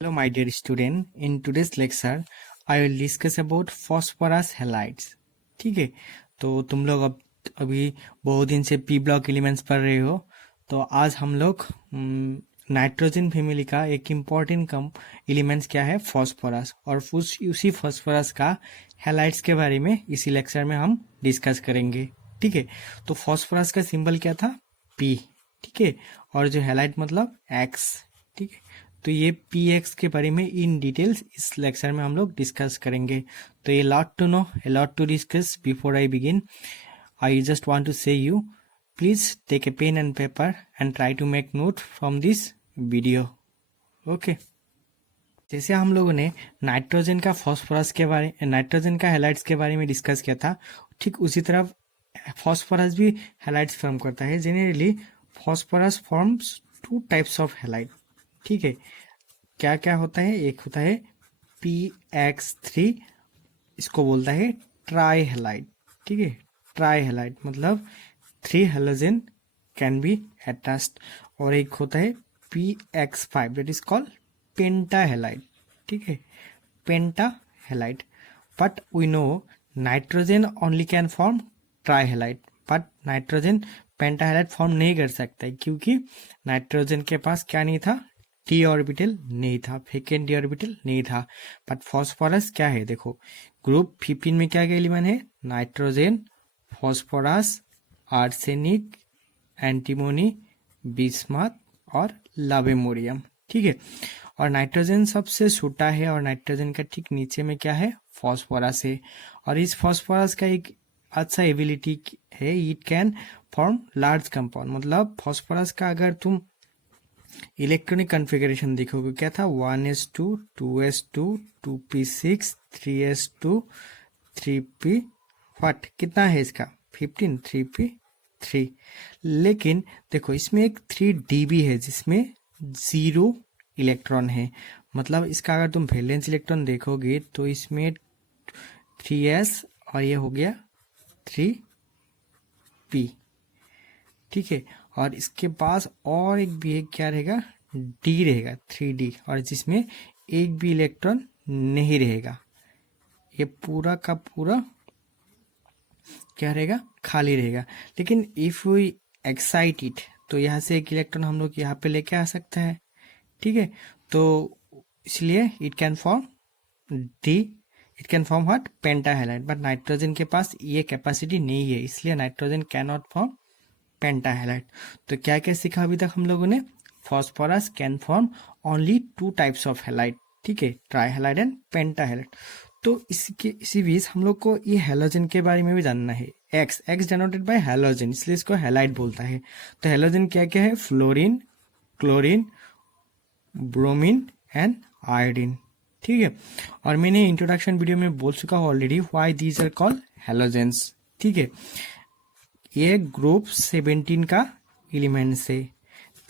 Hello my dear student, in today's lecture I will discuss about phosphorus halides. ठीक है, तो तुम लोग अभी बहुत दिन से पी ब्लॉक एलिमेंट्स पढ़ रहे हो। तो आज हम लोग नाइट्रोजन फैमिली का एक इम्पॉर्टेंट एलिमेंट्स क्या है, फॉस्फोरस, और उसी फॉस्फोरस का हैलाइड्स के बारे में इसी लेक्चर में हम डिस्कस करेंगे। ठीक है, तो फॉस्फोरस का सिंबल क्या था, पी। ठीक है, और जो हैलाइड मतलब एक्स। ठीक है, तो ये पी एक्स के बारे में इन डिटेल्स इस लेक्चर में हम लोग डिस्कस करेंगे। तो ये lot to know, a lot to discuss. Before I begin, I just want to say you, please take a pen and paper and try to make note from this video. Okay, जैसे हम लोगों ने nitrogen का phosphorus के बारे, nitrogen का halides के बारे में डिस्कस किया था, ठीक उसी तरह फॉस्फोरस भी हैलाइड्स फॉर्म करता है। Generally phosphorus forms two types of halide. ठीक है, क्या क्या होता है, एक होता है PX3, इसको बोलता है ट्राई हैलाइड। ठीक है, ट्राई हैलाइड मतलब 3 हेलोजन कैन बी अटैच्ड। और एक होता है PX5, that is called penta halide. ठीक है, penta halide. But we know nitrogen only can form tri halide, but nitrogen penta halide form नहीं कर सकता है, क्योंकि नाइट्रोजन के पास क्या नहीं था, डी ऑर्बिटल नहीं था, वेकेंट डी ऑर्बिटल नहीं था। बट फॉस्फोरस क्या है, देखो ग्रुप 15 में क्या क्या एलिमेंट है, nitrogen, phosphorus, arsenic, antimony, bismuth और लावेमोरियम। ठीक है, और नाइट्रोजन सबसे छोटा है, और नाइट्रोजन का ठीक नीचे में क्या है, फॉस्फोरस है। और इस फॉस्फोरस का एक अच्छा एबिलिटी है, it can form large compound. मतलब फॉस्फोरस का अगर तुम इलेक्ट्रॉनिक कॉन्फ़िगरेशन देखोगे, क्या था, 1s2, 2s2, 2p6, 3s2, 3p what, कितना है इसका, 15, 3p3। लेकिन देखो इसमें एक 3d भी है, जिसमें 0 इलेक्ट्रॉन है। मतलब इसका अगर तुम वैलेंस इलेक्ट्रॉन देखोगे तो इसमें 3s और ये हो गया 3p। ठीक है, और इसके पास और एक भी है, क्या रहेगा, डी रहेगा, 3d, और जिसमें एक भी इलेक्ट्रॉन नहीं रहेगा। ये पूरा का पूरा क्या रहेगा, खाली रहेगा। लेकिन इफ वी एक्साइट इट, तो यहाँ से एक इलेक्ट्रॉन हम लोग यहाँ पे लेके आ सकते हैं। ठीक है, तो इसलिए it can form D, it can form what, penta halide. But nitrogen के पास ये कैपेसिटी नहीं है, इसलिए nitrogen can not form penta halide. तो क्या क्या सीखा अभी तक हम लोगों ने, phosphorus can form only 2 types of halide. ठीक है, try halide and penta halide. तो इसी बीच हम लोग को ये हैलोजन के बारे में भी जानना है। एक्स डेनोटेड बाय हैलोजन, इसलिए इसको हैलाइड बोलता है। तो हैलोजन क्या क्या है, fluorine, chlorine, bromine and iodine. ठीक है, और मैंने इंट्रोडक्शन वीडियो में बोल चुका हूँ already, why these are called halogens. ठीक है, ये ग्रुप 17 का एलिमेंट्स है,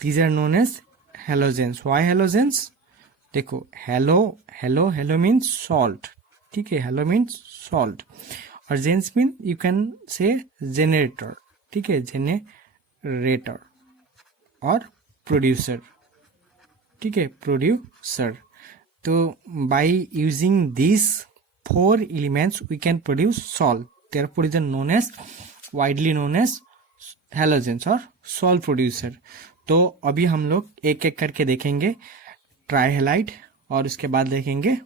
these are known as halogens. Why halogens, देखो हेलो मीन्स सॉल्ट। ठीक है, हेलो मीन्स सॉल्ट, और gens mean you can say generator. ठीक है, जेनरेटर और प्रोड्यूसर। ठीक है, प्रोड्यूसर। तो by using this 4 elements we can produce salt, therefore is known as, widely known as halogens और सॉल्ट प्रोड्यूसर। तो अभी हम लोग एक एक करके देखेंगे ट्राई हैलाइड, और उसके बाद देखेंगे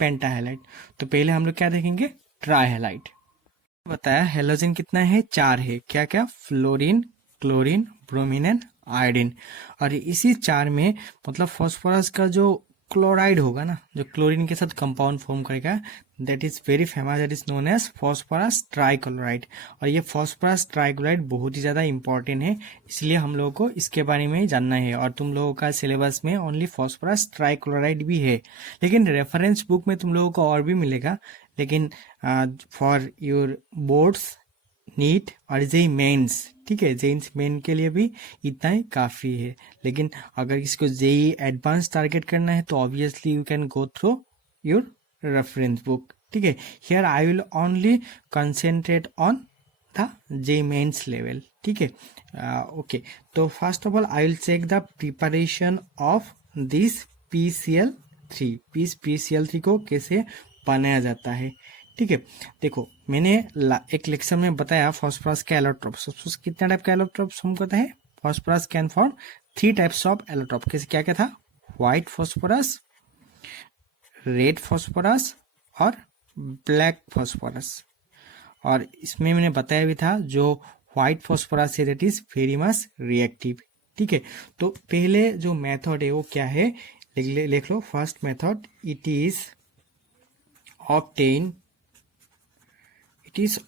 पेंटा हैलाइड। तो पहले हम लोग क्या देखेंगे, ट्राई हैलाइड। बताया हैलोजन कितना है, 4 है। क्या क्या, fluorine, chlorine, bromine and iodine. और इसी 4 में मतलब फॉस्फोरस का जो क्लोराइड होगा ना, जो क्लोरीन के साथ कंपाउंड फॉर्म करेगा, that is very famous, that is known as phosphorus trichloride. और ये फॉस्फोरस ट्राइक्लोराइड बहुत ही ज्यादा इंपॉर्टेंट है, इसलिए हम लोगों को इसके बारे में जानना है। और तुम लोगों का सिलेबस में ओनली फॉस्फोरस ट्राइक्लोराइड भी है, लेकिन रेफरेंस बुक में तुम लोगों को और भी मिलेगा। लेकिन फॉर योर बोर्ड्स, नीट और जेई मेंस, ठीक है, जेई मेन के लिए भी इतना ही काफ़ी है। लेकिन अगर इसको जेई एडवांस टारगेट करना है तो obviously you can go through your reference book. ठीक है, here I will only concentrate on the JEE Mains level. ठीक है, ओके। तो first of all I will check the preparation of this PCl PCl3, इस PCl3 को कैसे बनाया जाता है। ठीक है, देखो मैंने एक लेक्चर में बताया फॉस्फोरस का एलोट्रोप्स। फॉस्फोरस कितना टाइप का एलोट्रोप्स हमको पता है। Phosphorus can form 3 types of allotrope. कैसे, क्या क्या था, व्हाइट फॉस्फोरस, रेड फॉस्फोरस और ब्लैक फॉस्फोरस। और इसमें मैंने बताया भी था जो व्हाइट फॉस्फोरस है that is very much reactive. ठीक है, तो पहले जो मेथड है वो क्या है, लिख लो। First method, it is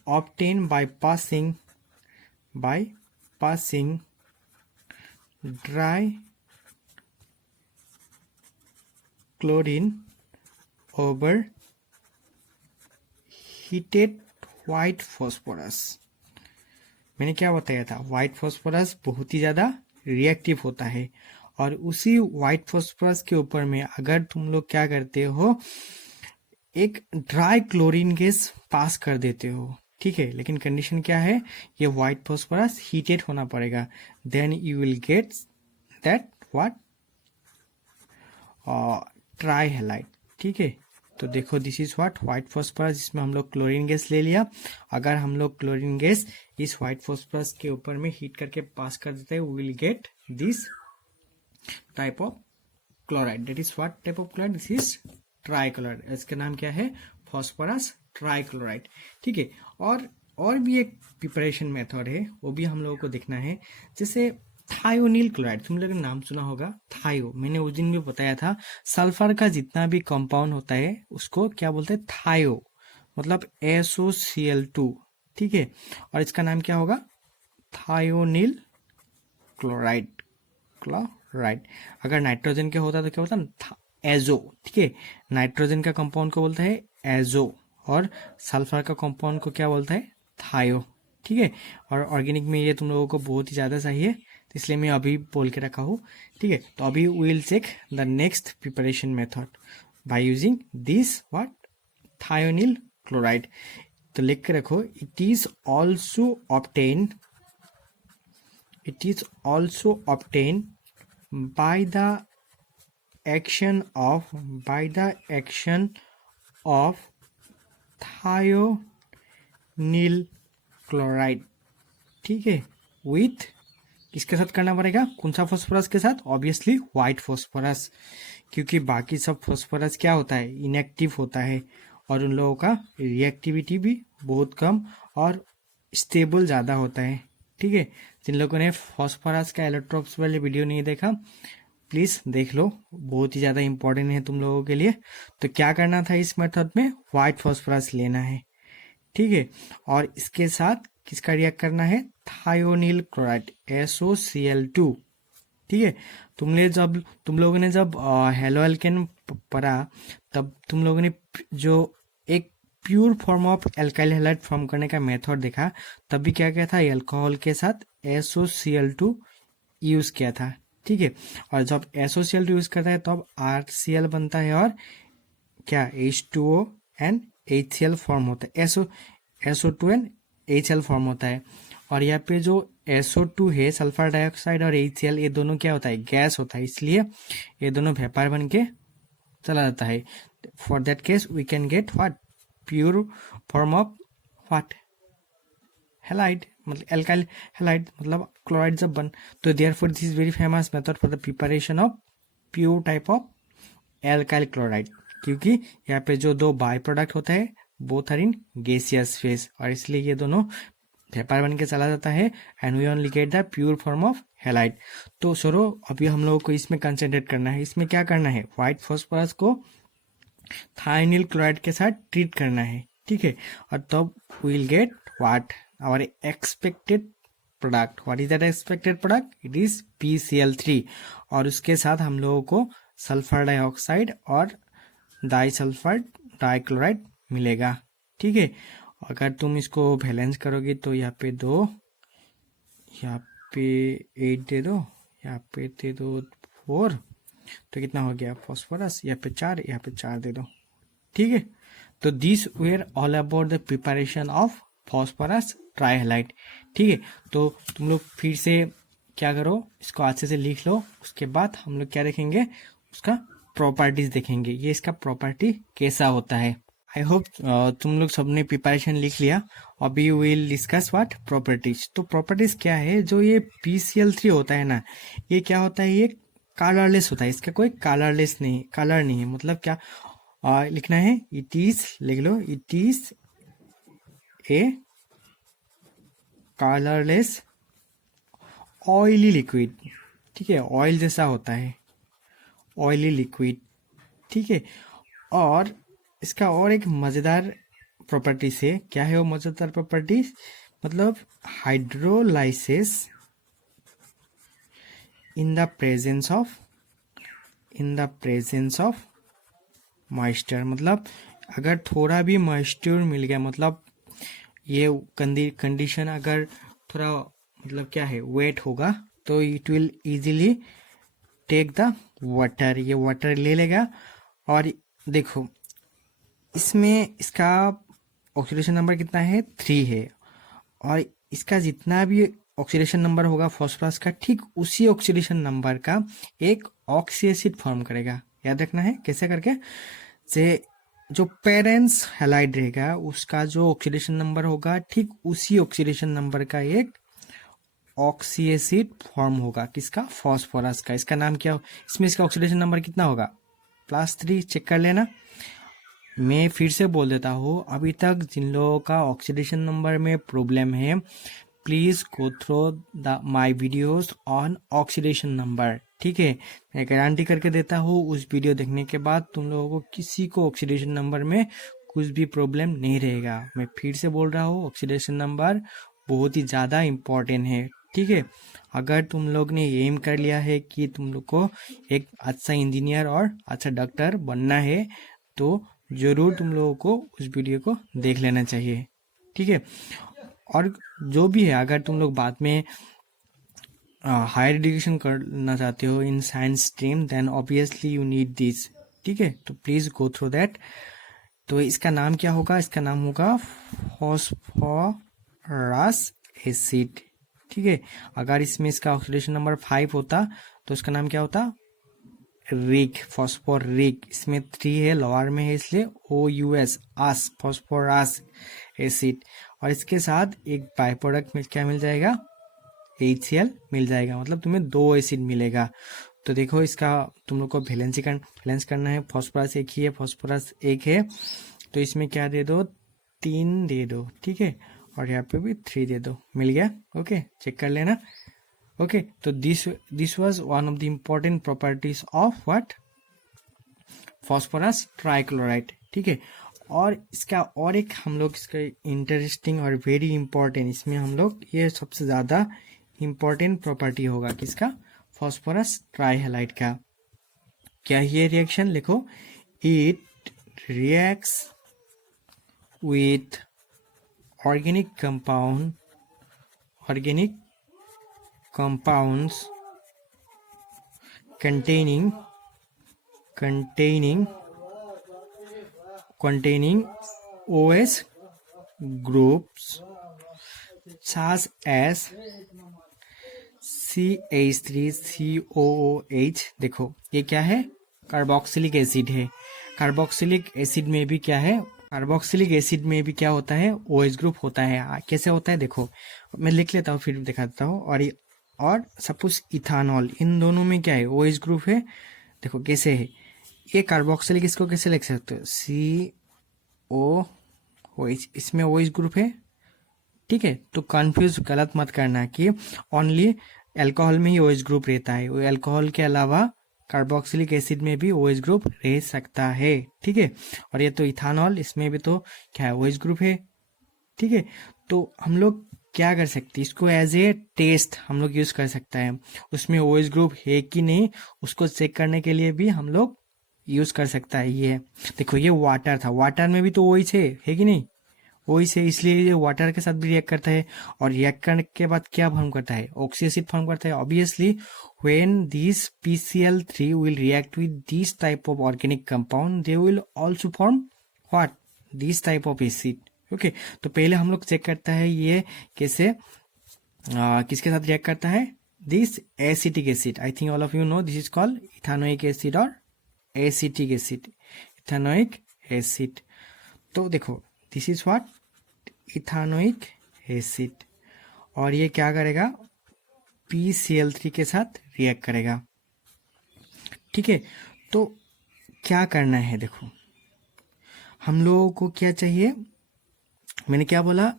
obtained by passing dry chlorine over heated white phosphorus। मैंने क्या बताया था, व्हाइट फॉस्फोरस बहुत ही ज्यादा रिएक्टिव होता है, और उसी व्हाइट फॉस्फोरस के ऊपर में अगर तुम लोग क्या करते हो, एक ड्राई क्लोरीन गैस पास कर देते हो। ठीक है, लेकिन कंडीशन क्या है, ये व्हाइट फॉस्फोरस हीटेड होना पड़ेगा, then you will get that what, trihalide. ठीक है, तो देखो this is what white phosphorus, जिसमें हम लोग क्लोरीन गैस ले लिया। अगर हम लोग क्लोरीन गैस इस व्हाइट फॉस्फोरस के ऊपर में हीट करके पास कर देते हैं, we will get this type of chloride. That is what type of chloride, this is trichloride. इसका नाम क्या है, फॉस्फोरस ट्राइक्लोराइड। ठीक है, और भी एक प्रिपरेशन मेथड है, वो भी हम लोगों को देखना है। जैसे थायोनिल क्लोराइड, तुम लोगों ने नाम सुना होगा थायो, मैंने उस दिन भी बताया था। सल्फर का जितना भी कंपाउंड होता है उसको क्या बोलते हैं, थायो, मतलब SOCl2। ठीक है, और इसका नाम क्या होगा, थायोनिल क्लोराइड। अगर नाइट्रोजन के होता तो क्या होता, एजो। ठीक है, नाइट्रोजन का कंपाउंड को बोलता है एजो, और सल्फर का कंपाउंड को क्या बोलता है, थायो। ठीक है, और ऑर्गेनिक में ये तुम लोगों को बहुत ही ज्यादा चाहिए, तो इसलिए मैं अभी बोल के रखा हूँ। ठीक है, तो अभी we will check the next preparation method by using this what, thionyl chloride. तो लिख के रखो, it is also obtain by the action of thionyl chloride। ठीक है, विथ किसके साथ करना पड़ेगा, कौन सा फॉस्फोरस के साथ, ऑब्वियसली व्हाइट फॉस्फोरस, क्योंकि बाकी सब फॉस्फोरस क्या होता है, इनएक्टिव होता है, और उन लोगों का रिएक्टिविटी भी बहुत कम और स्टेबल ज़्यादा होता है। ठीक है, जिन लोगों ने फॉस्फोरस का एलोट्रोप्स वाले वीडियो नहीं देखा, प्लीज देख लो, बहुत ही ज्यादा इंपॉर्टेंट है तुम लोगों के लिए। तो क्या करना था इस मेथड में, व्हाइट फॉस्फोरस लेना है। ठीक है, और इसके साथ किसका रिएक्ट करना है, थायोनिल क्लोराइड SOCl2। ठीक है, तुम लोगों ने जब हेलो एल्केन पढ़ा, तब तुम लोगों ने जो एक pure form of alkyl halide form करने का मेथड देखा, तब भी क्या क्या था, अल्कोहल के साथ SOCl2 यूज किया था। ठीक है, और जब SOCl2 यूज करता है तब RCl बनता है, और क्या H2O एंड HCl फॉर्म होता है, SO2 एंड HCl फॉर्म होता है। और यहाँ पे जो SO2 है, सल्फर डाइऑक्साइड, और HCl, ये दोनों क्या होता है, गैस होता है, इसलिए ये दोनों वेपर बन के चला जाता है। For that case we can get what, pure form of what, halide, मतलब एल्काइल हैलाइड, मतलब क्लोराइड जब बन। तो therefore this is very famous method for the preparation of pure type of alkyl chloride, क्योंकि यहाँ पे जो दो बाय प्रोडक्ट होता है both are in gaseous phase, और इसलिए ये दोनों वेपर बन के चला जाता है, and we only get the pure form of halide. तो सरो अभी हम लोगों को इसमें कंसेंट्रेट करना है। इसमें क्या करना है, व्हाइट फॉस्फोरस को थायोनिल क्लोराइड के साथ ट्रीट करना है। ठीक है, और तब we will get what, our expected product. What is that expected product, it is PCl3, और उसके साथ हम लोगों को सल्फर डाइऑक्साइड और डाइसल्फर डाइक्लोराइड मिलेगा। ठीक है, अगर तुम इसको बैलेंस करोगे तो यहाँ पे 2, यहाँ पे 8 दे दो, यहाँ पे दे दो 4, तो कितना हो गया फॉस्फोरस, यहाँ पे 4, यहाँ पे 4 दे दो। ठीक है, तो this were all about the preparation of phosphorus trihalide. ठीक है, तो तुम लोग फिर से क्या करो, इसको अच्छे से लिख लो, उसके बाद हम लोग क्या देखेंगे, उसका प्रॉपर्टीज देखेंगे, ये इसका प्रॉपर्टी कैसा होता है। आई होप तुम लोग सबने प्रिपरेशन लिख लिया। अभी विल डिस्कस व्हाट प्रॉपर्टीज। तो प्रॉपर्टीज क्या है, जो ये PCl3 होता है ना, ये क्या होता है, ये कलरलेस होता है, इसका कोई कलरलेस नहीं, कलर नहीं है। मतलब क्या लिखना है, इट इज, लिख लो, it is a colourless oily liquid. ठीक है, ऑयल जैसा होता है, ऑयली लिक्विड। ठीक है, और इसका और एक मज़ेदार प्रॉपर्टीज है। क्या है वो मज़ेदार प्रॉपर्टीज, मतलब hydrolysis in the presence of moisture. मतलब अगर थोड़ा भी मॉइस्चर मिल गया, मतलब ये कंडीशन अगर थोड़ा मतलब क्या है वेट होगा, तो it will easily take the water, ये वाटर ले लेगा। और देखो इसमें इसका ऑक्सीडेशन नंबर कितना है, 3 है, और इसका जितना भी ऑक्सीडेशन नंबर होगा फॉस्फोरस का, ठीक उसी ऑक्सीडेशन नंबर का एक ऑक्सी एसिड फॉर्म करेगा। याद रखना है कैसे करके, से जो पेरेंट्स हैलाइड रहेगा उसका जो ऑक्सीडेशन नंबर होगा, ठीक उसी ऑक्सीडेशन नंबर का एक ऑक्सी एसिड फॉर्म होगा, किसका, फॉस्फोरस का। इसका नाम क्या हो, इसमें इसका ऑक्सीडेशन नंबर कितना होगा, +3। चेक कर लेना। मैं फिर से बोल देता हूँ, अभी तक जिन लोगों का ऑक्सीडेशन नंबर में प्रॉब्लम है, please go through the my videos on oxidation number. ठीक है, मैं गारंटी करके देता हूँ उस वीडियो देखने के बाद तुम लोगों को किसी को ऑक्सीडेशन नंबर में कुछ भी प्रॉब्लम नहीं रहेगा। मैं फिर से बोल रहा हूँ, ऑक्सीडेशन नंबर बहुत ही ज़्यादा इम्पोर्टेंट है। ठीक है, अगर तुम लोग ने एम कर लिया है कि तुम लोग को एक अच्छा इंजीनियर और अच्छा डॉक्टर बनना है, तो जरूर तुम लोगों को उस वीडियो को देख लेना चाहिए। ठीक है, और जो भी है, अगर तुम लोग बाद में हायर एजुकेशन करना चाहते हो in science stream, then obviously you need this. ठीक है, तो प्लीज गो थ्रू दैट। तो इसका नाम क्या होगा, इसका नाम होगा फॉस्फोरस एसिड। ठीक है, अगर इसमें इसका ऑक्सीडेशन नंबर 5 होता तो इसका नाम क्या होता, रिक, फॉस्फोरिक। इसमें 3 है, लोअर में है, इसलिए OUS, आस, फॉस्फोरस एसिड। और इसके साथ एक बाय प्रोडक्ट क्या मिल जाएगा, HCl मिल जाएगा। मतलब तुम्हें 2 एसिड मिलेगा। तो देखो इसका तुम लोग को बैलेंस करना है। फॉस्फोरस एक ही है, फॉस्फोरस एक है, तो इसमें क्या दे दो, 3 दे दो। ठीक है, और यहाँ पे भी 3 दे दो, मिल गया। ओके, चेक कर लेना। ओके, तो this was one of the important properties of what, phosphorus trichloride. ठीक है, और इसका और एक हम लोग इसका इंटरेस्टिंग और वेरी इंपॉर्टेंट, इसमें हम लोग ये सबसे ज़्यादा इम्पोर्टेंट प्रॉपर्टी होगा किसका, फॉस्फोरस ट्राइहैलाइड का। क्या ये रिएक्शन, लिखो, it reacts with organic compounds containing OH groups such as CH3COOH। देखो ये क्या है, कार्बोक्सिलिक एसिड है। कार्बोक्सिलिक एसिड में भी क्या है, कार्बोक्सिलिक एसिड में भी क्या होता है, OH ग्रुप होता है। कैसे होता है देखो, मैं लिख लेता हूँ फिर दिखाता हूँ। और सपोज इथानॉल, इन दोनों में क्या है, OH ग्रुप है। देखो कैसे है, ये कार्बोक्सिलिक, इसको कैसे लिख सकते हो, COOH, इसमें OH ग्रुप है। ठीक है, तो कंफ्यूज गलत मत करना कि ओनली अल्कोहल में ही OH ग्रुप रहता है। वो अल्कोहल के अलावा कार्बोक्सिलिक एसिड में भी OH ग्रुप रह सकता है। ठीक है, और ये तो इथानॉल, इसमें भी तो क्या है, OH ग्रुप है। ठीक है, तो हम लोग क्या कर सकते हैं, इसको एज ए टेस्ट हम लोग यूज कर सकता है। उसमें OH ग्रुप है कि नहीं, उसको चेक करने के लिए भी हम लोग यूज कर सकता है। ये देखो, ये वाटर था, वाटर में भी तो OH है कि नहीं, OH है, इसलिए ये वाटर के साथ भी रिएक्ट करता है। और रिएक्ट करने के बाद क्या फॉर्म करता है, ऑक्सी एसिड फॉर्म करता है। Obviously when this PCl3 will react with this type of organic compound, they will also form what, this type of acid. Okay, तो पहले हम लोग चेक करता है ये कैसे किसके साथ रिएक्ट करता है, this acetic acid. I think all of you know this is called ethanoic acid और एसिटिक एसिड, इथानोइक एसिड। तो देखो this is what, ethanoic acid. और ये क्या करेगा, PCl3 के साथ रिएक्ट करेगा। ठीक है, तो क्या करना है, देखो हम लोगों को क्या चाहिए, मैंने क्या बोला,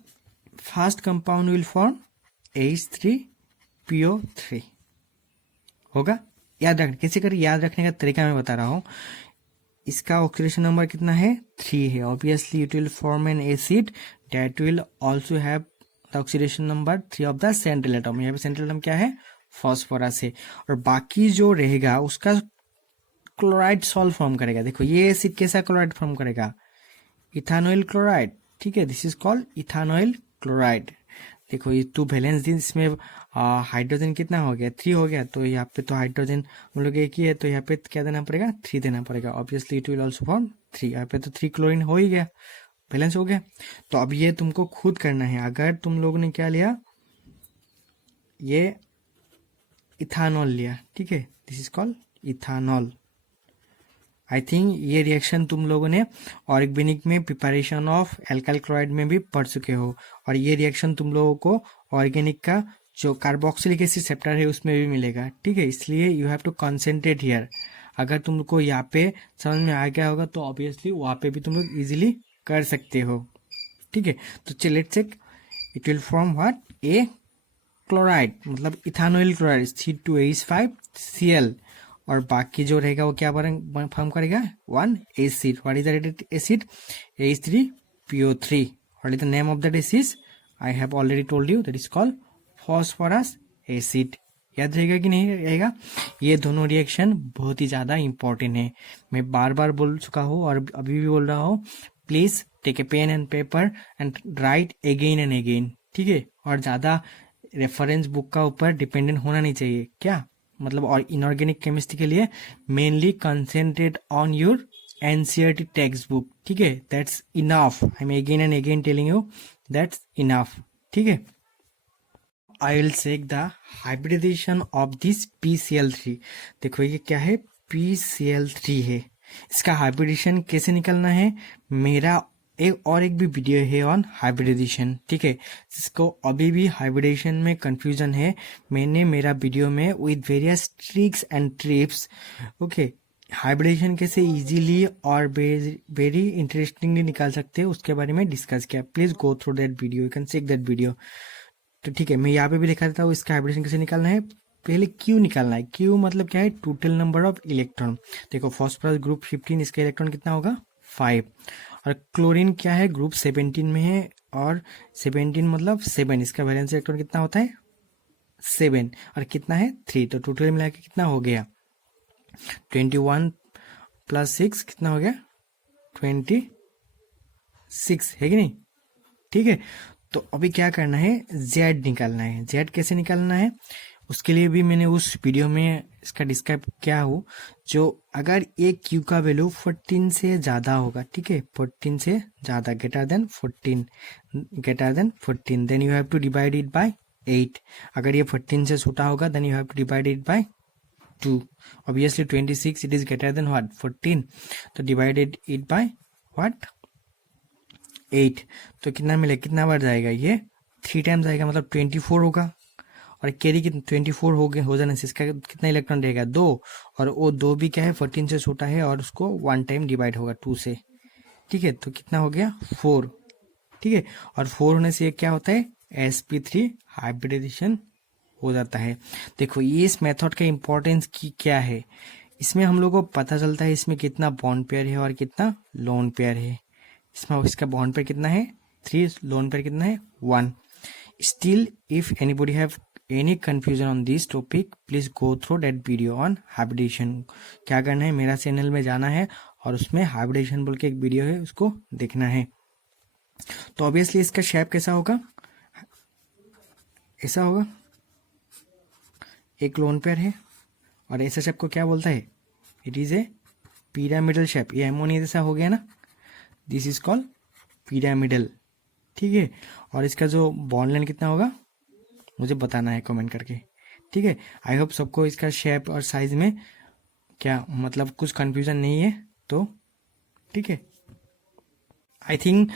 first compound will form H3PO3 होगा। याद रखना, कैसे कर याद रखने का तरीका मैं बता रहा हूँ। इसका ऑक्सीडेशन नंबर कितना है, 3 है। Obviously it will form an acid that will also have the oxidation number 3 of the central atom. यहाँ पे सेंट्रल एटम क्या है, फॉस्फोरस है। और बाकी जो रहेगा उसका क्लोराइड सॉल्व फॉर्म करेगा। देखो ये एसिड कैसा क्लोराइड फॉर्म करेगा, इथानोइल क्लोराइड। ठीक है, दिस इज कॉल्ड इथानोइल क्लोराइड। देखो ये 2 वैलेंस दिन, इसमें हाइड्रोजन कितना हो गया, 3 हो गया। तो यहाँ पे तो हाइड्रोजन हम लोग एक ही है, तो यहाँ पे क्या देना पड़ेगा, 3 देना पड़ेगा। Obviously it will also form 3। यहाँ पे तो 3 क्लोरीन हो ही गया, बैलेंस हो गया। तो अब ये तुमको खुद करना है। अगर तुम लोगों ने क्या लिया, ये इथानॉल लिया, ठीक है, this is called ethanol. I think ये रिएक्शन तुम लोगों ने ऑर्गेनिक में प्रिपरेशन ऑफ एल्काइल क्लोराइड में भी पढ़ चुके हो। और ये रिएक्शन तुम लोगों को ऑर्गेनिक का जो कार्बोक्सिलिक एसिड चैप्टर है उसमें भी मिलेगा। ठीक है, इसलिए you have to concentrate here. अगर तुमको यहाँ पे समझ में आ गया होगा तो ऑब्वियसली वहाँ पे भी तुम लोग इजिली कर सकते हो। ठीक है, तो चलिए let's check. It will form what, a chloride, मतलब इथानोइल क्लोराइड C2H5Cl। और बाकी जो रहेगा वो क्या फॉर्म करेगा, 1 acid. What is the acid, H3PO3। What is the name of that acid, I have already told you, that is called phosphorous acid. याद रहेगा कि नहीं रहेगा। ये दोनों रिएक्शन बहुत ही ज्यादा इंपॉर्टेंट है। मैं बार बार बोल चुका हूँ और अभी भी बोल रहा हूँ, please take a pen and paper and write again and again. ठीक है, और ज्यादा रेफरेंस बुक का ऊपर डिपेंडेंट होना नहीं चाहिए। क्या मतलब, और इनऑर्गेनिक केमिस्ट्री के लिए mainly concentrate on your NCERT text book. ठीक है, that's enough. I am again and again telling you, that's enough. ठीक है, I will check the hybridization of this PCl3। देखो ये क्या है, PCl3 है। इसका हाइब्रिडाइजेशन कैसे निकलना है, मेरा एक भी वीडियो है ऑन हाइब्रिडाइजेशन। ठीक है, जिसको अभी भी हाइब्रिडाइजेशन में कंफ्यूजन है, मैंने मेरा वीडियो में with various tricks and tips, okay, hybridization कैसे इजीली और वेरी इंटरेस्टिंगली निकाल सकते हैं उसके बारे में डिस्कस किया। Please go through that video, you can check that video. तो ठीक है, मैं यहाँ पे भी लिखा देता हूँ इसका हाइब्रिडेशन कैसे निकालना है। पहले क्यू निकालना है। क्यू मतलब क्या है, टोटल नंबर ऑफ इलेक्ट्रॉन। देखो फॉस्फोरस ग्रुप 15, इसका इलेक्ट्रॉन कितना होगा, 5। और क्लोरीन क्या है, ग्रुप 17 में है, और 17 मतलब 7, इसका वैलेंस इलेक्ट्रॉन कितना होता है, 7। और कितना है, 3। तो टोटल मिला के कितना हो गया, 21 + 6 कितना हो गया, 26 है कि नहीं। ठीक है, तो अभी क्या करना है, Z निकालना है। Z कैसे निकालना है, उसके लिए भी मैंने उस वीडियो में इसका डिस्क्राइब किया हूँ। जो अगर एक क्यू का वैल्यू 14 से ज़्यादा होगा, ठीक है, 14 से ज़्यादा, greater than 14, then you have to divide it by 8। अगर ये 14 से छोटा होगा then you have to divide it by 2। Obviously 26 it is greater than what, 14, तो डिवाइडेड इट बाय व्हाट, 8। तो कितना मिले, कितना बढ़ जाएगा, ये 3 टाइम्स आएगा, मतलब 24 होगा। और कैरी कितना, 24 हो गया, हो जाने से इसका कितना इलेक्ट्रॉन रहेगा, 2। और वो 2 भी क्या है, 14 से छोटा है, और उसको 1 टाइम डिवाइड होगा 2 से। ठीक है, तो कितना हो गया, 4। ठीक है, और 4 होने से क्या होता है, sp3 हाइब्रिडाइजेशन हो जाता है। देखो ये इस मेथड का इंपॉर्टेंस की क्या है, इसमें हम लोग को पता चलता है इसमें कितना बॉन्ड पेयर है और कितना लोन पेयर है। इसमें इसका बॉन्ड पेयर कितना है, 3, लोन पेयर कितना है, 1। Still if anybody have any confusion on this topic, please go through that video on hybridization. क्या करना है, मेरा चैनल में जाना है और उसमें हाइब्रिडेशन बोल के एक वीडियो है, उसको देखना है। तो ऑब्वियसली इसका शेप कैसा होगा, ऐसा होगा, एक लोन पेयर है, और ऐसा शेप को क्या बोलता है, it is A pyramidal shape. ये एमोनिया जैसा हो गया ना, दिस इज कॉल्ड पिरामिडल। ठीक है, और इसका जो बॉन्ड लेंथ कितना होगा मुझे बताना है कमेंट करके। ठीक है, आई होप सबको इसका शेप और साइज में क्या मतलब कुछ कंफ्यूजन नहीं है तो ठीक है। आई थिंक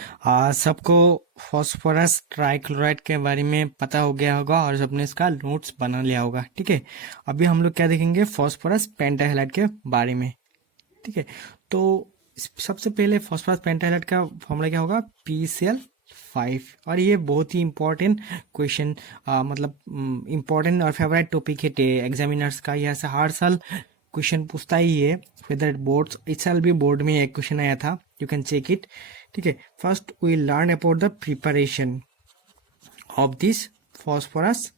सबको फॉस्फोरस ट्राइक्लोराइड के बारे में पता हो गया होगा और सबने इसका नोट्स बना लिया होगा। ठीक है, अभी हम लोग क्या देखेंगे, फॉस्फोरस पेंटाहैलाइड के बारे में। ठीक है, तो सबसे पहले फॉस्फोरस पेंटाहैलाइड का फॉर्मूला क्या होगा, PCl5। और ये बहुत ही इंपॉर्टेंट क्वेश्चन, मतलब इंपॉर्टेंट और फेवरेट टॉपिक है एग्जामिनर्स का। यह से हर साल क्वेश्चन पूछता ही है, वेदर बोर्ड्स, इस साल भी बोर्ड में एक क्वेश्चन आया था, यू कैन चेक इट। ठीक है, first we learn about the preparation of this phosphorus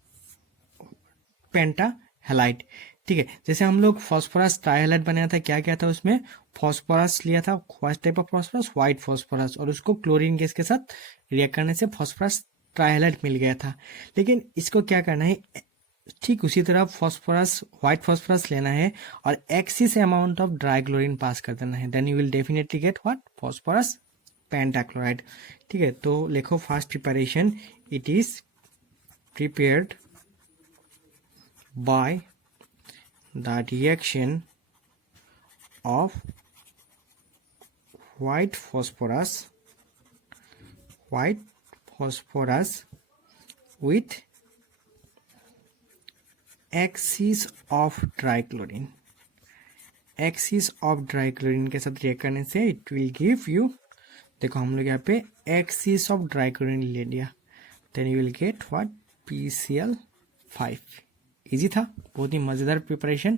pentahalide. ठीक है, जैसे हम लोग फॉस्फोरस ट्राइहैलाइड बनाया था, क्या क्या था उसमें, फॉस्फोरस लिया था, first type of phosphorus white phosphorus, और उसको क्लोरीन गैस के साथ रिएक्ट करने से फॉस्फोरस ट्राइहैलाइड मिल गया था। लेकिन इसको क्या करना है, ठीक उसी तरह फॉस्फोरस व्हाइट फॉस्फोरस लेना है और excess amount of dry chlorine pass कर देना है, then you will definitely get what, phosphorus pentachloride. ठीक है, तो लिखो first preparation, it is prepared by the reaction of white phosphorus with axis of trichlorine। Excess of trichlorine के साथ react करने से इट विल गिव यू, देखो हम लोग यहाँ पे एक्सिस ऑफ ट्राइक्लोरीन ले लिया, then you will get what, PCl5। Easy था, बहुत ही मजेदार प्रिपरेशन।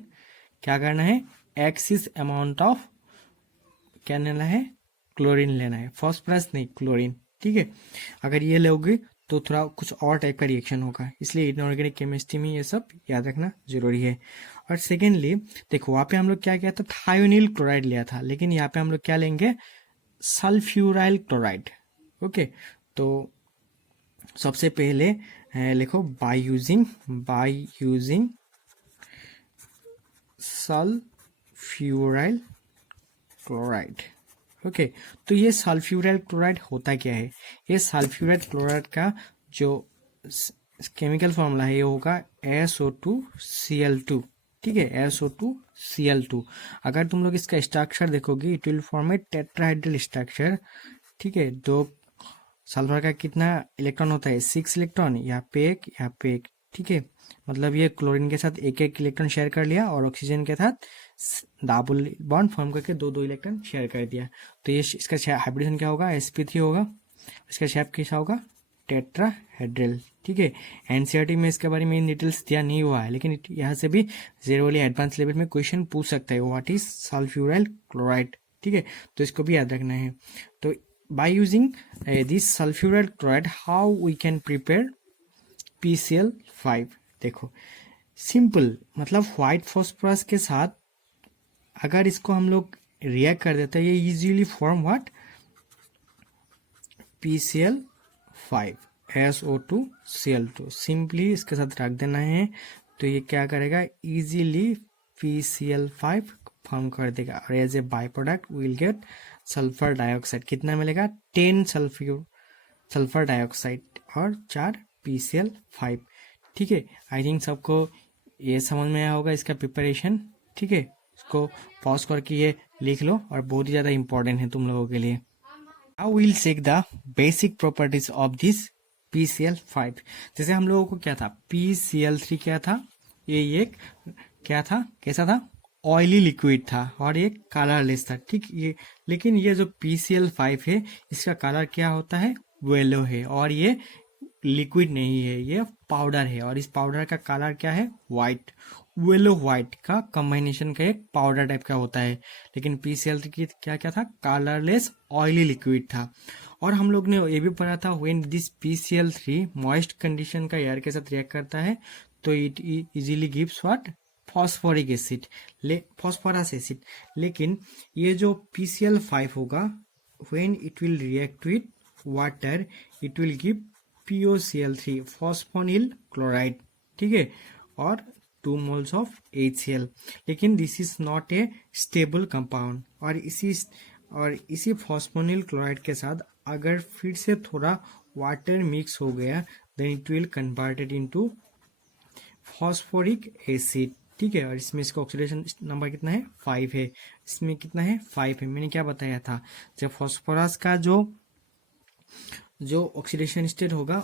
क्या करना है, एक्सिस अमाउंट ऑफ क्या लेना है, क्लोरीन लेना है, फॉस्फोरस नहीं क्लोरीन। ठीक है, अगर ये लोगे तो थोड़ा कुछ और टाइप का रिएक्शन होगा, इसलिए इनऑर्गेनिक केमिस्ट्री में ये सब याद रखना जरूरी है। और सेकेंडली देखो, वहाँ पे हम लोग क्या किया था, थायोनिल क्लोराइड लिया था, लेकिन यहाँ पे हम लोग क्या लेंगे, सल्फ्यूराइल क्लोराइड। ओके, तो सबसे पहले लिखो by using sulphuryl chloride. Okay, तो ये सल्फ्यूराइल क्लोराइड होता क्या है, ये सल्फ्यूराइल क्लोराइड का जो केमिकल फॉर्मूला है ये होगा SO2Cl2। ठीक है, SO2Cl2। अगर तुम लोग इसका स्ट्रक्चर देखोगे, it will form A tetrahedral structure. ठीक है, दो सल्फर का कितना इलेक्ट्रॉन होता है, 6 इलेक्ट्रॉन, यहाँ पे एक, यहाँ पे एक। ठीक है, मतलब ये क्लोरीन के साथ एक एक इलेक्ट्रॉन शेयर कर लिया और ऑक्सीजन के साथ डबल बॉन्ड फॉर्म करके दो दो इलेक्ट्रॉन शेयर कर दिया। तो ये इसका हाइब्रिडेशन क्या होगा, sp3 होगा। इसका शेप कैसा होगा, टेट्राहेड्रल। ठीक है, एनसीईआरटी में इसके बारे में डिटेल्स दिया नहीं हुआ है, लेकिन यहाँ से भी जेरो वाली एडवांस लेवल में क्वेश्चन पूछ सकता है, व्हाट इज सल्फ्यूराइल क्लोराइड। ठीक है, तो इसको भी याद रखना है। तो by using this sulfuryl chloride, how we can prepare PCl5। देखो सिंपल, मतलब व्हाइट फॉस्फोरस के साथ अगर इसको हम लोग रिएक्ट कर देते हैं, ये easily form what, PCl5 SO2Cl2। Simply इसके साथ रख देना है, तो ये क्या करेगा, इजीली PCl5 फॉर्म कर देगा, और as a by product will get sulphur dioxide. कितना मिलेगा, 10 सल्फर डाइऑक्साइड और 4 PCl5। ठीक है, आई थिंक सबको ये समझ में आया होगा इसका प्रिपरेशन। ठीक है, इसको पॉज करके ये लिख लो, और बहुत ही ज़्यादा इंपॉर्टेंट है तुम लोगों के लिए। Now will check the basic properties of this PCl5। जैसे हम लोगों को क्या था, PCl3 क्या था, ये एक क्या था, कैसा था, ऑयली लिक्विड था और ये कलरलेस था। ठीक, ये लेकिन ये जो PCl5 है, इसका कलर क्या होता है, येलो है, और ये लिक्विड नहीं है, ये पाउडर है, और इस पाउडर का कलर क्या है, व्हाइट, येलो व्हाइट का कॉम्बिनेशन का एक पाउडर टाइप का होता है। लेकिन PCl3 की क्या क्या था, कलरलेस ऑयली लिक्विड था। और हम लोग ने ये भी पढ़ा था, when this PCl3 moist condition का एयर के साथ रिएक्ट करता है, तो it easily gives what, phosphoric acid, phosphorous acid. लेकिन ये जो PCl5 होगा, when it will react with water, it will give POCl3, phosphonyl chloride. ठीक है, और 2 मोल्स ऑफ HCl। लेकिन this is not a stable compound, और इसी फॉस्फोनिल क्लोराइड के साथ अगर फिर से थोड़ा वाटर मिक्स हो गया, then it will converted into phosphoric acid. ठीक है, और इसमें इसका ऑक्सीडेशन नंबर कितना है 5 है, इसमें कितना है 5 है। मैंने क्या बताया था, जब फॉस्फोरस का जो ऑक्सीडेशन स्टेट होगा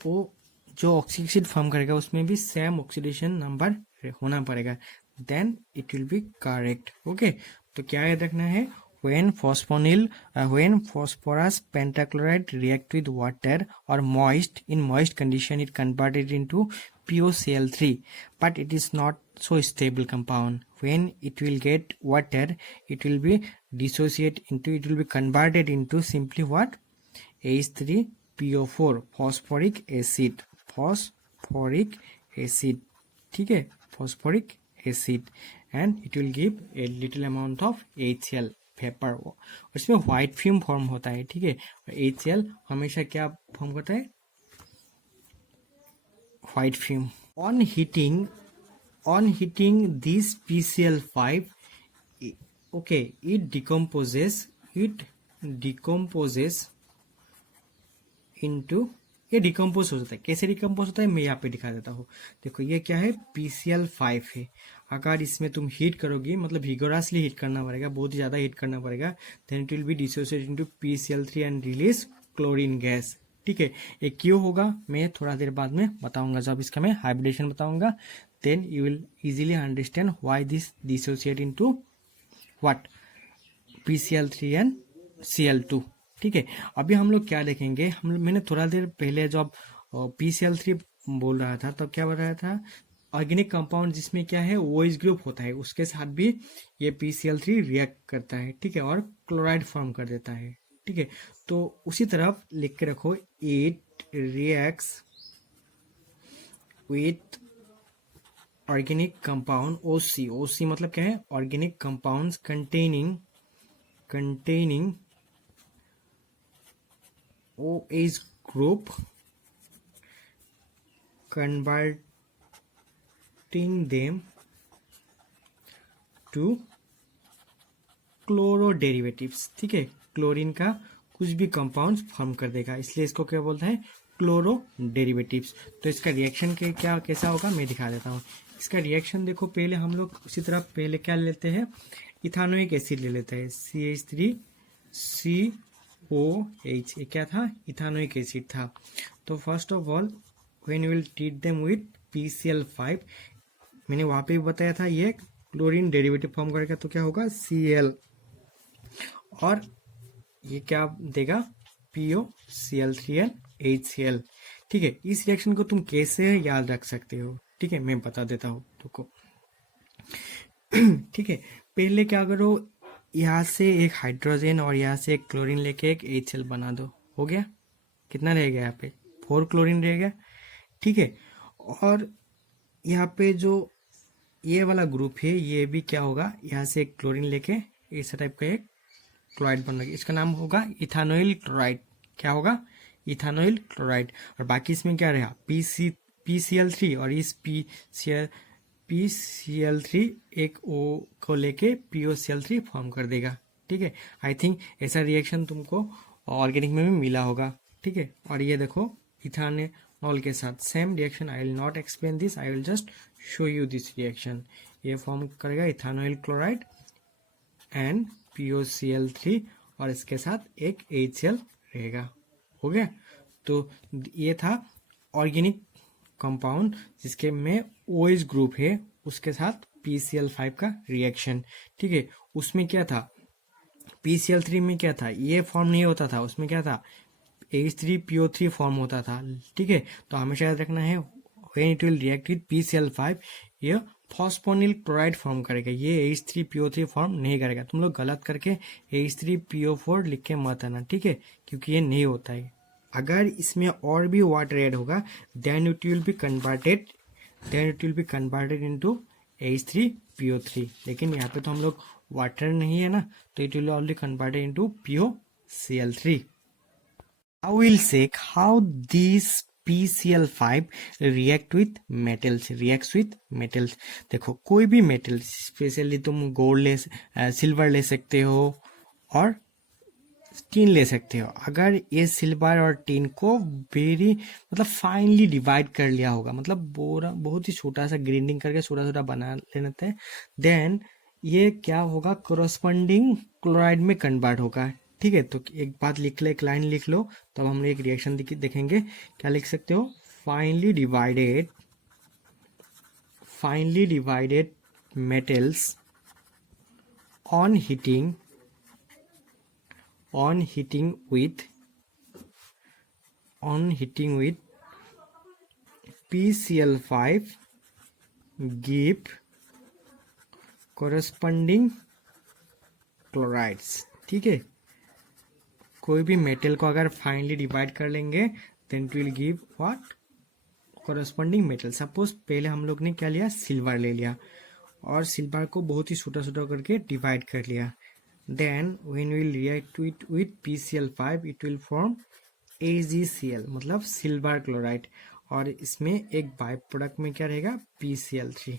वो जो ऑक्सिक एसिड फॉर्म करेगा उसमें भी सेम ऑक्सीडेशन नंबर होना पड़ेगा, then it will be correct. Okay, तो क्या याद रखना है, when phosphorus pentachloride react with water or in moist condition it converted into PoCl3, but it is not so stable compound. When it will get water, it will be converted into simply what, H3PO4 phosphoric acid, ठीक है, phosphoric acid, and it will give a little amount of HCl vapour, उसमें white film form होता है। ठीक है, HCl हमेशा क्या form करता है, white film. On heating this PCl5, okay, it decomposes into, ये डिकम्पोज हो जाता है। कैसे डिकम्पोज होता है मैं यहाँ पे दिखा देता हूँ। देखो ये क्या है, PCl5 है। अगर इसमें तुम हीट करोगी, मतलब विगोरसली हीट करना पड़ेगा, बहुत ही ज्यादा हीट करना पड़ेगा, then it will be dissociate into PCl3 and release chlorine gas. ठीक है, ये क्यों होगा मैं थोड़ा देर बाद में बताऊंगा, जब इसका मैं हाइब्रिडेशन बताऊंगा, then you will easily understand why this dissociate into what, PCl3 and Cl2। ठीक है, अभी हम लोग क्या देखेंगे, मैंने थोड़ा देर पहले जब PCl3 बोल रहा था तब क्या बोल रहा था, ऑर्गेनिक कंपाउंड जिसमें क्या है OH ग्रुप होता है, उसके साथ भी ये PCl3 रिएक्ट करता है। ठीक है, और क्लोराइड फॉर्म कर देता है। ठीक है, तो उसी तरफ लिख के रखो, it reacts with organic compound OC मतलब क्या है, organic compounds containing OH group, converting them to chloro derivatives. ठीक है, क्लोरीन का कुछ भी कंपाउंड फॉर्म कर देगा, इसलिए इसको क्या बोलते हैं, क्लोरो डेरिवेटिव्स। तो इसका रिएक्शन के क्या कैसा होगा मैं दिखा देता हूँ। इसका रिएक्शन देखो, पहले हम लोग उसी तरह पहले क्या लेते हैं, इथानोइक एसिड ले लेते हैं, CH3COH, ये क्या था, इथानोइक एसिड था। तो first of all when you will treat them with PCl5, मैंने वहां पे भी बताया था ये क्लोरीन डेरिवेटिव फॉर्म करेगा, तो क्या होगा Cl, और ये क्या देगा, PoCl3 एंड HCl। ठीक है, इस रिएक्शन को तुम कैसे याद रख सकते हो, ठीक है मैं बता देता हूँ तुमको। ठीक है, पहले क्या करो, यहाँ से एक हाइड्रोजन और यहाँ से एक क्लोरीन लेके एक HCl बना दो, हो गया। कितना रह गया यहाँ पे, 4 क्लोरीन रह गया। ठीक है, और यहाँ पे जो ये वाला ग्रुप है ये भी क्या होगा, यहाँ से एक क्लोरीन लेके इस टाइप का एक क्लोराइड बन रहा है, इसका नाम होगा इथानोइल क्लोराइड। क्या होगा, इथानोइल क्लोराइड। और बाकी इसमें क्या रहेगा, PCl3, और इस PCl3 एक O को लेके PoCl3 फॉर्म कर देगा। ठीक है, आई थिंक ऐसा रिएक्शन तुमको ऑर्गेनिक में भी मिला होगा। ठीक है, और ये देखो इथानॉल के साथ same reaction, I will not explain this, I will just show you this reaction. ये फॉर्म करेगा इथानोइल क्लोराइड एंड PoCl3, और इसके साथ एक HCl रहेगा। हो गया, तो ये था ऑर्गेनिक कंपाउंड जिसके में OH ग्रुप है, उसके साथ PCl5 का रिएक्शन। ठीक है, उसमें क्या था, PCl3 में क्या था, ये फॉर्म नहीं होता था, उसमें क्या था, H3PO3 फॉर्म होता था। ठीक है, तो हमेशा याद रखना है, when it will react with PCl5 ये फॉस्फोनिल क्लोराइड फॉर्म करेगा, ये H3PO3 फॉर्म नहीं करेगा। तुम लोग गलत करके H3PO4 लिख के मत आना, ठीक है, क्योंकि ये नहीं होता है। अगर इसमें और भी वाटर ऐड होगा then it will be converted into H3PO3, लेकिन यहाँ पे तो हम लोग वाटर नहीं है ना, तो it will only converted into PoCl3। I will check how this PCl5 reacts with metals। देखो कोई भी मेटल, स्पेशली तुम गोल्ड सिल्वर ले सकते हो, और टीन ले सकते हो। अगर ये सिल्वर और टीन को वेरी मतलब फाइनली डिवाइड कर लिया होगा, मतलब बोरा बहुत ही छोटा सा ग्राइंडिंग करके छोटा छोटा बना लेते हैं, देन ये क्या होगा, कोरोस्पोंडिंग क्लोराइड में कन्वर्ट होगा। ठीक है, तो एक बात लिख लो, एक लाइन लिख लो, तो अब हम एक रिएक्शन देखेंगे। क्या लिख सकते हो, finally divided metals on heating with PCl5 give corresponding chlorides। ठीक है, कोई भी मेटल को अगर फाइनली डिवाइड कर लेंगे then it will give what, corresponding metal. Suppose पहले हम लोग ने क्या लिया, सिल्वर ले लिया और सिल्वर को बहुत ही छोटा छोटा करके डिवाइड कर लिया, then when we will react with PCl5 it will form AgCl मतलब सिल्वर क्लोराइड, और इसमें एक बाय प्रोडक्ट में क्या रहेगा, PCl3।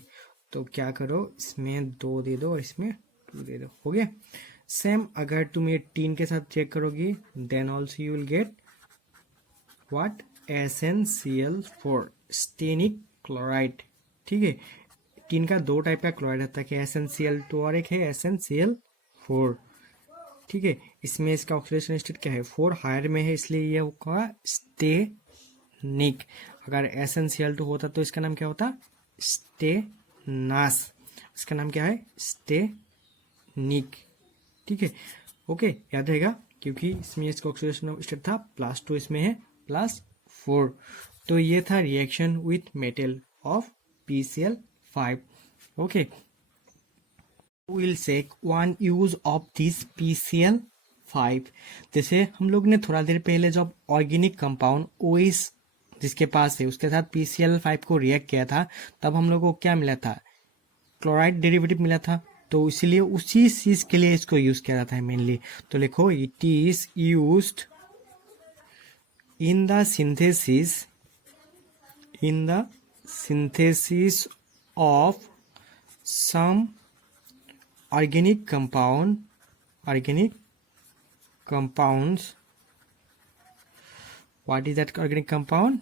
तो क्या करो, इसमें 2 दे दो और इसमें 2 दे दो, हो गया। सेम अगर तुम ये टीन के साथ चेक करोगी then also you will get what, SnCl4 stannic chloride. ठीक है, टीन का 2 टाइप का क्लोराइड होता है, SnCl2 और एक है SnCl4। ठीक है, इसमें इसका ऑक्सीडेशन स्टेट क्या है, 4 हायर में है, इसलिए ये होगा स्टेनिक। अगर SnCl2 होता तो इसका नाम क्या होता, स्टेनास। इसका नाम क्या है, स्टेनिक। ठीक है, ओके, याद रहेगा क्योंकि इसमें इसका ऑक्सीडेशन स्टेट था +2, इसमें है +4। तो ये था reaction with metal of PCl5। Okay, we'll check one use of this PCl5। जैसे हम लोग ने थोड़ा देर पहले जब ऑर्गेनिक कंपाउंड OH जिसके पास है उसके साथ PCl5 को रिएक्ट किया था, तब हम लोग को क्या मिला था, क्लोराइड डेरिवेटिव मिला था। तो इसीलिए उसी चीज के लिए इसको यूज किया जाता है मेनली। तो लिखो, it is used in the synthesis of some organic compounds। What is that organic compound?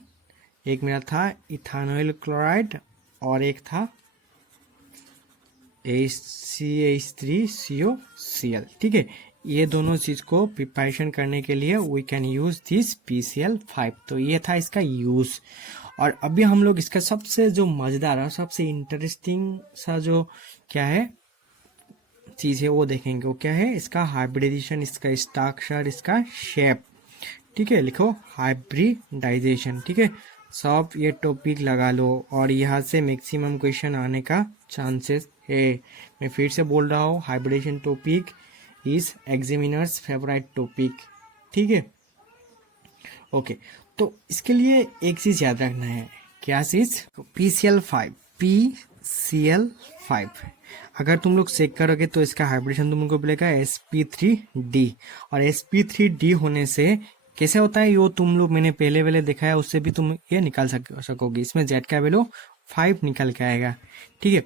एक मेरा था इथानॉल क्लोराइड और एक था HCH3COCl। ठीक है, ये दोनों चीज को प्रिपरेशन करने के लिए we can use this PCl5। तो ये था इसका यूज। और अभी हम लोग इसका सबसे जो मजेदार और सबसे इंटरेस्टिंग सा जो क्या है चीज है वो देखेंगे। वो क्या है, इसका हाइब्रिडाइजेशन, इसका स्ट्रक्चर, इसका शेप। ठीक है, लिखो हाइब्रिडाइजेशन। ठीक है, सब ये टॉपिक लगा लो और यहाँ से मैक्सिमम क्वेश्चन आने का चांसेस है। मैं फिर से बोल रहा हूँ, hybridization topic is examiner's favourite topic. ठीक है, ओके। तो इसके लिए एक चीज याद रखना है, क्या चीज, PCl5। अगर तुम लोग चेक करोगे तो इसका हाइब्रिडेशन तुमको मिलेगा sp3d, और sp3d होने से कैसे होता है वो तुम लोग मैंने पहले देखा है, उससे भी तुम ये निकाल सकोगे। इसमें z का वैल्यू 5 निकल के आएगा। ठीक है,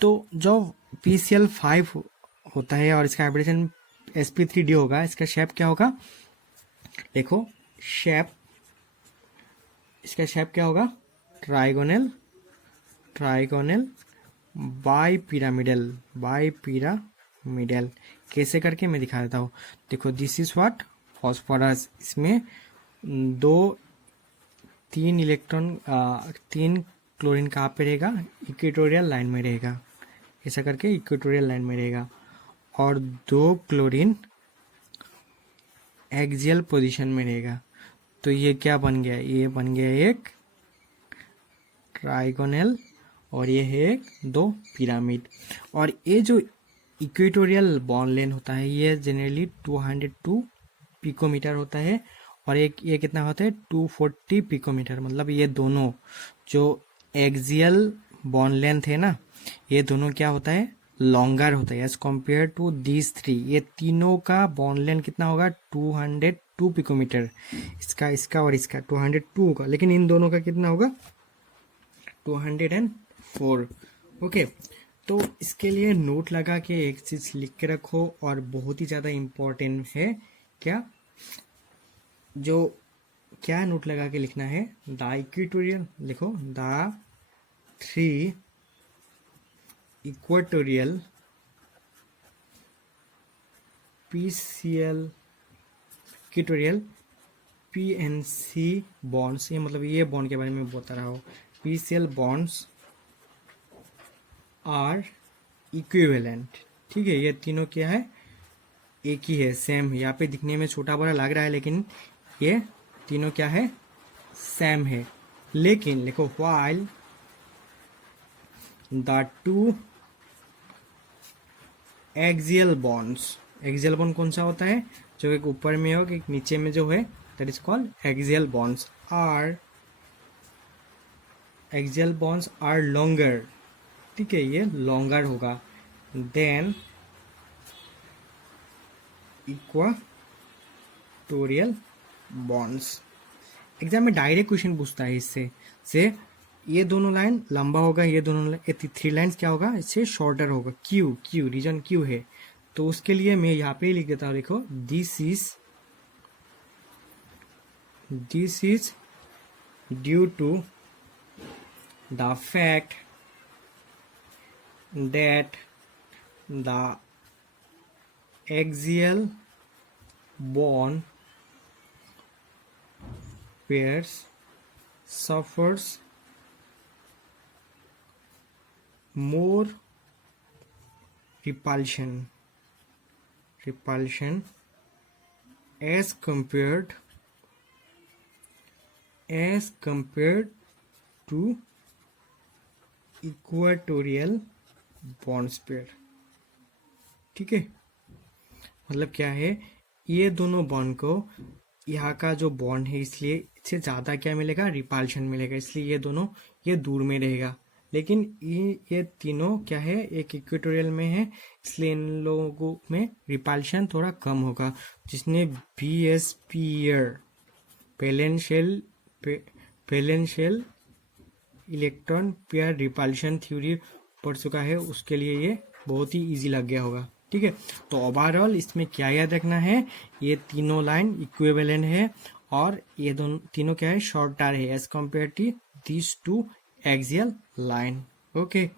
तो जो PCl5 होता है और इसका हाइब्रिडेशन sp3d होगा, इसका शेप क्या होगा, देखो शेप, इसका शेप क्या होगा, ट्राइगोनल बाइपिरामिडल। कैसे करके मैं दिखा देता हूँ। देखो, दिस इज व्हाट, फॉस्फोरस। इसमें 3 इलेक्ट्रॉन 3 क्लोरीन कहाँ पे रहेगा, इक्वेटोरियल लाइन में रहेगा, ऐसा करके इक्वेटोरियल लाइन में रहेगा, और 2 क्लोरीन एक्सियल पोजीशन में रहेगा। तो ये क्या बन गया, ये बन गया एक ट्राइगोनल और ये है एक 2 पिरामिड। और ये जो इक्वेटोरियल बॉन्ड लेंथ होता है ये जनरली 202 पिकोमीटर होता है, और एक ये कितना होता है 240 पिकोमीटर। मतलब ये दोनों जो एक्सियल बॉन्ड लेंथ है ना, ये दोनों क्या होता है, लॉन्गर होता है एज कम्पेयर टू दीज 3। ये तीनों का बॉन्ड लेंथ कितना होगा, 202 पिकोमीटर। इसका और इसका 202 होगा, लेकिन इन दोनों का कितना होगा, 204। ओके, तो इसके लिए नोट लगा के एक चीज लिख के रखो, और बहुत ही ज्यादा इम्पोर्टेंट है क्या जो क्या नोट लगा के लिखना है, द इक्वेटोरियल, लिखो the 3 equatorial PCl equatorial PNC bonds, ये मतलब ये बॉन्ड के बारे में बता रहा हूँ, PCl बॉन्ड्स आर इक्विवेलेंट। ठीक है, ये तीनों क्या है, एक ही है, सेम। यहाँ पे दिखने में छोटा बड़ा लग रहा है लेकिन ये तीनों क्या है, सेम है। लेकिन लिखो while the two axial bonds, axial bond कौन सा होता है, जो एक ऊपर में हो एक नीचे में जो है, that is called axial bonds are, axial bonds are longer. ठीक है, ये लॉन्गर होगा देन इक्वाटोरियल बॉन्ड्स। एग्जाम में डायरेक्ट क्वेश्चन पूछता है इससे से, ये दोनों लाइन लंबा होगा, ये दोनों ये 3 लाइन्स क्या होगा, इससे शॉर्टर होगा। क्यू, क्यू रीजन क्यू है, तो उसके लिए मैं यहाँ पे ही लिख देता हूँ, देखो this is due to the fact that the axial bond pairs suffers more repulsion as compared to equatorial bonds pair। ठीक है, मतलब क्या है, ये दोनों बॉन्ड को, यहाँ का जो बॉन्ड है इसलिए इससे ज़्यादा क्या मिलेगा, रिपल्शन मिलेगा, इसलिए ये दोनों ये दूर में रहेगा। लेकिन ये तीनों क्या है, एक इक्वेटोरियल में है, इसलिए इन लोगों में रिपल्शन थोड़ा कम होगा। जिसने BS pair बैलेंशियल electron pair repulsion theory पढ़ चुका है, उसके लिए ये बहुत ही इजी लग गया होगा। ठीक है, तो ओवरऑल इसमें क्या याद रखना है, ये तीनों लाइन इक्विवेलेंट है और ये दोनों तीनों क्या है, शॉर्टर है as compare to this to axial line. Okay,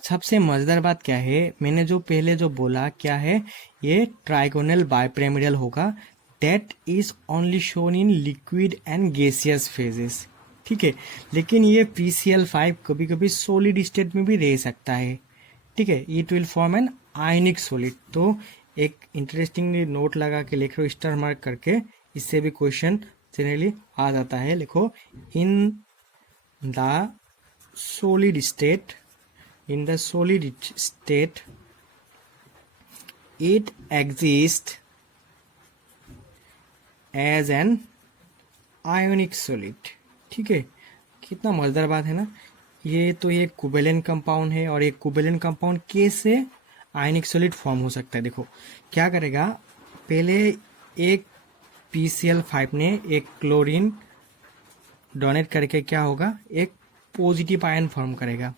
सबसे मजेदार बात क्या है, मैंने जो पहले जो बोला क्या है, ये ट्राइगोनल बाइपिरामिडल होगा, that is only shown in liquid and gaseous phases. ठीक है, लेकिन ये PCl5 कभी कभी सॉलिड स्टेट में भी रह सकता है। ठीक है, it will form an ionic solid. तो एक इंटरेस्टिंग नोट लगा के लिख लो स्टार मार्क करके, इससे भी क्वेश्चन जनरली आ जाता है। लिखो in the solid state it exists as an ionic solid। ठीक है, कितना मजेदार बात है ना। ये तो ये कोवेलेंट कंपाउंड है और एक कोवेलेंट कंपाउंड कैसे आयनिक सॉलिड फॉर्म हो सकता है। देखो क्या करेगा, पहले एक PCl5 ने एक क्लोरीन डोनेट करके क्या होगा, एक पॉजिटिव आयन फॉर्म करेगा,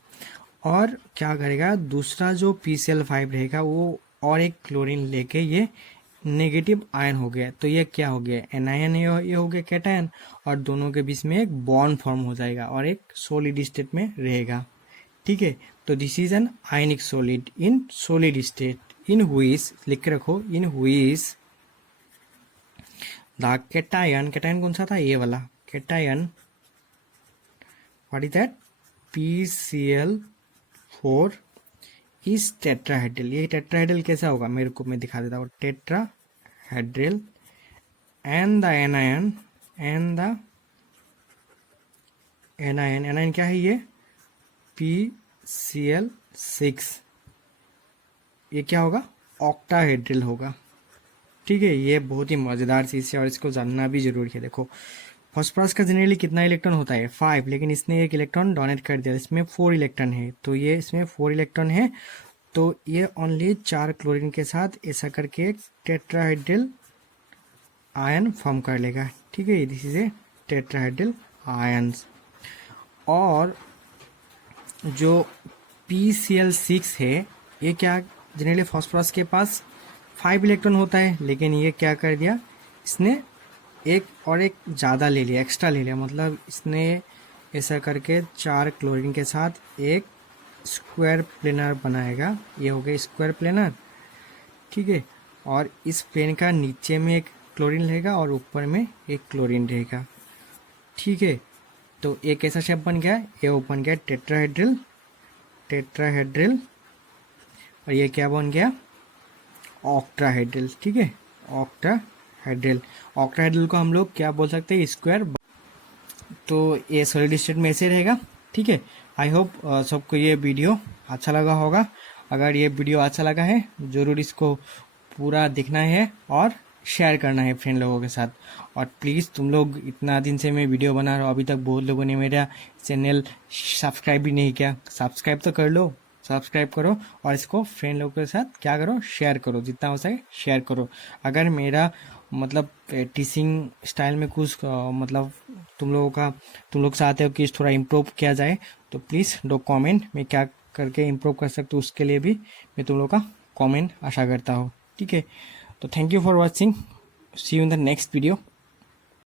और क्या करेगा दूसरा जो PCl5 रहेगा वो और एक क्लोरीन लेके ये नेगेटिव आयन हो गया, तो ये क्या हो गया, एनायन, ये हो गया कैटायन, और दोनों के बीच में एक बॉन्ड फॉर्म हो जाएगा और एक सॉलिड स्टेट में रहेगा। ठीक है, तो this is an ionic solid in solid state in which, लिख के रखो, in which the cation, cation कौन सा था, ये वाला cation, what is that, PCl4 इस टेट्राहेड्रल। ये टेट्राहेड्रल कैसा होगा, मेरे को मैं दिखा देता हूँ, tetrahedral and the anion anion क्या है, ये PCl6, ये क्या होगा, ऑक्टाहेड्रल होगा। ठीक है, ये बहुत ही मजेदार चीज है और इसको जानना भी जरूरी है। देखो फॉस्फोरस का जनरली कितना इलेक्ट्रॉन होता है, 5, लेकिन इसने एक इलेक्ट्रॉन डोनेट कर दिया, इसमें 4 इलेक्ट्रॉन है, तो ये इसमें 4 इलेक्ट्रॉन है, तो ये ओनली 4 क्लोरीन के साथ ऐसा करके एक टेट्राहेड्रल आयन फॉर्म कर लेगा। ठीक है, this is a tetrahedral ions. और जो PCl6 है, ये क्या जनरली फॉस्फोरस के पास 5 इलेक्ट्रॉन होता है, लेकिन ये क्या कर दिया, इसने एक ज़्यादा ले लिया, एक्स्ट्रा ले लिया। मतलब इसने ऐसा करके 4 क्लोरीन के साथ एक स्क्वायर प्लेनर बनाएगा। ये हो गया स्क्वायर प्लेनर, ठीक है। और इस प्लेन का नीचे में एक क्लोरीन रहेगा और ऊपर में एक क्लोरीन रहेगा, ठीक है। तो एक ऐसा शेप बन गया, ये बन गया टेट्राहेड्रल, और ये क्या बन गया, ऑक्टाहेड्रल, ठीक है, ऑक्टाहेड्रल को हम लोग क्या बोल सकते हैं, स्क्वायर। तो ये सॉलिड स्टेट में ऐसे रहेगा, ठीक है। आई होप सबको ये वीडियो अच्छा लगा होगा। अगर ये वीडियो अच्छा लगा है ज़रूर इसको पूरा देखना है और शेयर करना है फ्रेंड लोगों के साथ। और प्लीज़ तुम लोग, इतना दिन से मैं वीडियो बना रहा हूँ, अभी तक बहुत लोगों ने मेरा चैनल सब्सक्राइब भी नहीं किया। सब्सक्राइब तो कर लो, सब्सक्राइब करो और इसको फ्रेंड लोगों के साथ क्या करो, शेयर करो, जितना हो सके शेयर करो। अगर मेरा मतलब टीचिंग स्टाइल में कुछ मतलब तुम लोग चाहते हो कि थोड़ा इम्प्रूव किया जाए, तो प्लीज़ डो कमेंट, मैं क्या करके इम्प्रूव कर सकता हूँ उसके लिए भी मैं तुम लोग का कमेंट आशा करता हूँ, ठीक है। तो thank you for watching, see you in the next video.